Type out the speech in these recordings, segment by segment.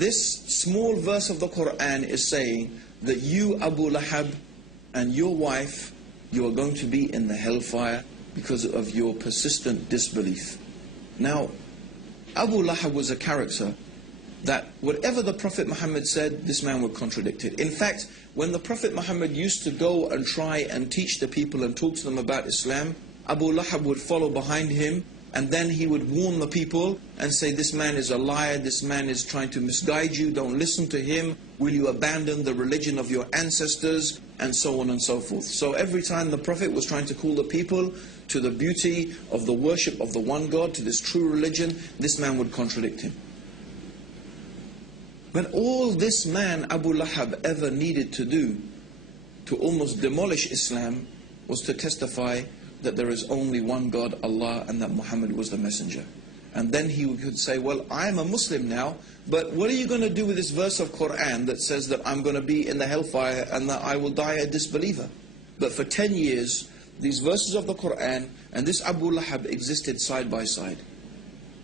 this small verse of the Quran is saying that you, Abu Lahab, and your wife, you are going to be in the hellfire because of your persistent disbelief. Now, Abu Lahab was a character that whatever the Prophet Muhammad said, this man would contradict it. In fact, when the Prophet Muhammad used to go and try and teach the people and talk to them about Islam, Abu Lahab would follow behind him, and then he would warn the people and say, this man is a liar, this man is trying to misguide you, don't listen to him, will you abandon the religion of your ancestors, and so on and so forth. So every time the Prophet was trying to call the people to the beauty of the worship of the one God, to this true religion, this man would contradict him. But all this man, Abu Lahab, ever needed to do to almost demolish Islam was to testify that there is only one God, Allah, and that Muhammad was the messenger. And then he could say, well, I am a Muslim now, but what are you going to do with this verse of Quran that says that I'm going to be in the hellfire and that I will die a disbeliever? But for 10 years, these verses of the Quran and this Abu Lahab existed side by side.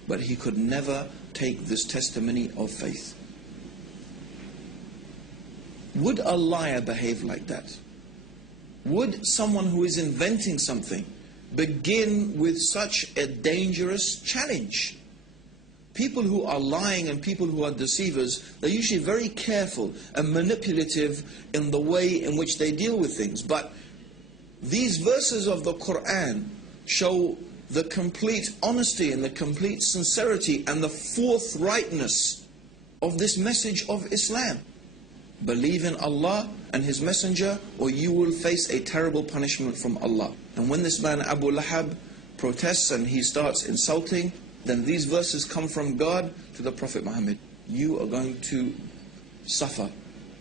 But he could never take this testimony of faith. Would a liar behave like that? Would someone who is inventing something begin with such a dangerous challenge? People who are lying and people who are deceivers, they're usually very careful and manipulative in the way in which they deal with things. But these verses of the Quran show the complete honesty and the complete sincerity and the forthrightness of this message of Islam. Believe in Allah and His Messenger, or you will face a terrible punishment from Allah. And when this man Abu Lahab protests and he starts insulting, then these verses come from God to the Prophet Muhammad. You are going to suffer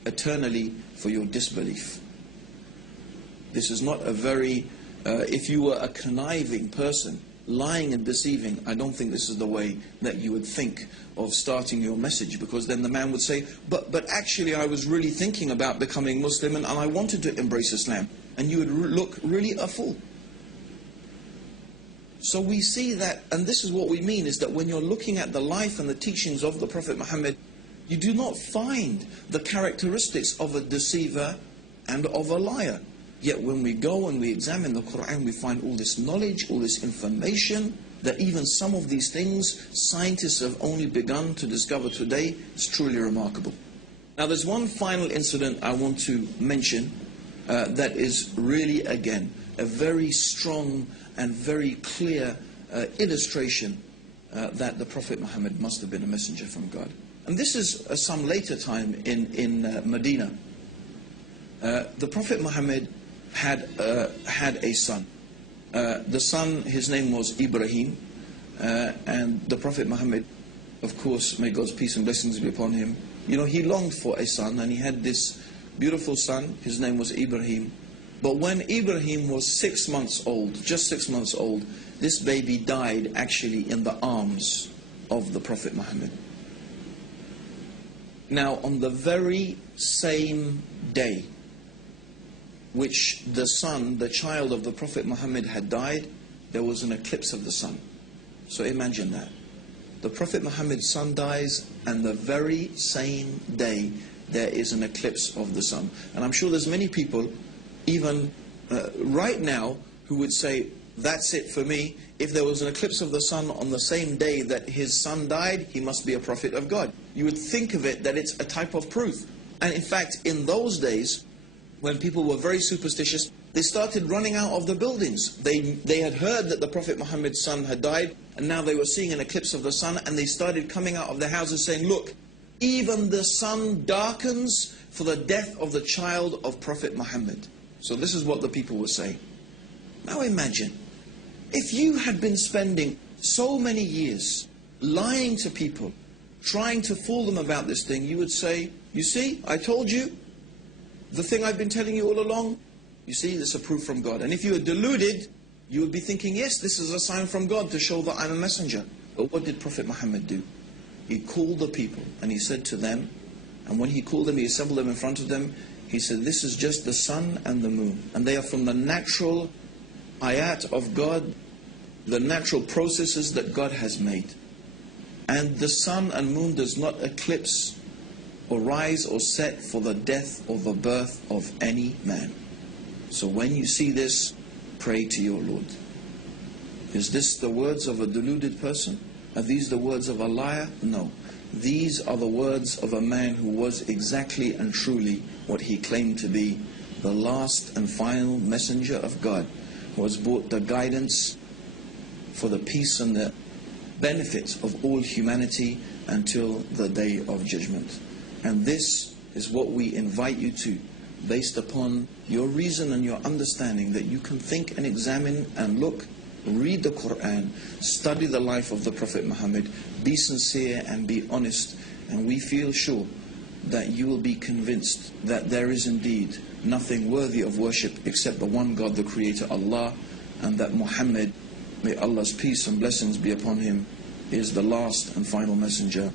eternally for your disbelief. This is not a very, if you were a conniving person, lying and deceiving, I don't think this is the way that you would think of starting your message, because then the man would say, but actually I was really thinking about becoming Muslim and I wanted to embrace Islam. And you would look really a fool. So we see that, and this is what we mean, is that when you're looking at the life and the teachings of the Prophet Muhammad, you do not find the characteristics of a deceiver and of a liar. Yet when we go and we examine the Quran, we find all this knowledge, all this information, that even some of these things scientists have only begun to discover today. It's truly remarkable. Now there's one final incident I want to mention that is really, again, a very strong and very clear illustration that the Prophet Muhammad must have been a messenger from God. And this is some later time in Medina. The Prophet Muhammad had a son. The son, his name was Ibrahim, and the Prophet Muhammad, of course, may God's peace and blessings be upon him, you know, he longed for a son, and he had this beautiful son. His name was Ibrahim. But when Ibrahim was 6 months old, just 6 months old, this baby died actually in the arms of the Prophet Muhammad. Now, on the very same day which the son, the child of the Prophet Muhammad had died, there was an eclipse of the sun. So imagine that. The Prophet Muhammad's son dies, and the very same day there is an eclipse of the sun. And I'm sure there's many people, even right now, who would say, that's it for me. If there was an eclipse of the sun on the same day that his son died, he must be a prophet of God. You would think of it that it's a type of proof. And in fact, in those days, when people were very superstitious, they started running out of the buildings. They had heard that the Prophet Muhammad's son had died, and now they were seeing an eclipse of the sun, and they started coming out of their houses saying, look, even the sun darkens for the death of the child of Prophet Muhammad. So this is what the people were saying. Now imagine, if you had been spending so many years lying to people, trying to fool them about this thing, you would say, you see, I told you, the thing I've been telling you all along, you see, this is a proof from God. And if you were deluded, you would be thinking, yes, this is a sign from God to show that I'm a messenger. But what did Prophet Muhammad do? He called the people and he said to them, and when he called them, he assembled them in front of them, he said, this is just the sun and the moon. And they are from the natural ayat of God, the natural processes that God has made. And the sun and moon does not eclipse or rise or set for the death or the birth of any man. So when you see this, pray to your Lord. Is this the words of a deluded person? Are these the words of a liar? No. These are the words of a man who was exactly and truly what he claimed to be, the last and final messenger of God, who has brought the guidance for the peace and the benefits of all humanity until the day of judgment. And this is what we invite you to, based upon your reason and your understanding, that you can think and examine and look, read the Quran, study the life of the Prophet Muhammad, be sincere and be honest, and we feel sure that you will be convinced that there is indeed nothing worthy of worship except the one God, the Creator, Allah, and that Muhammad, may Allah's peace and blessings be upon him, is the last and final messenger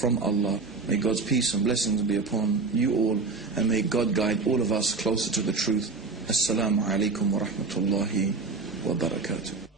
from Allah. May God's peace and blessings be upon you all, and may God guide all of us closer to the truth. Assalamu alaikum wa rahmatullahi wa barakatuh.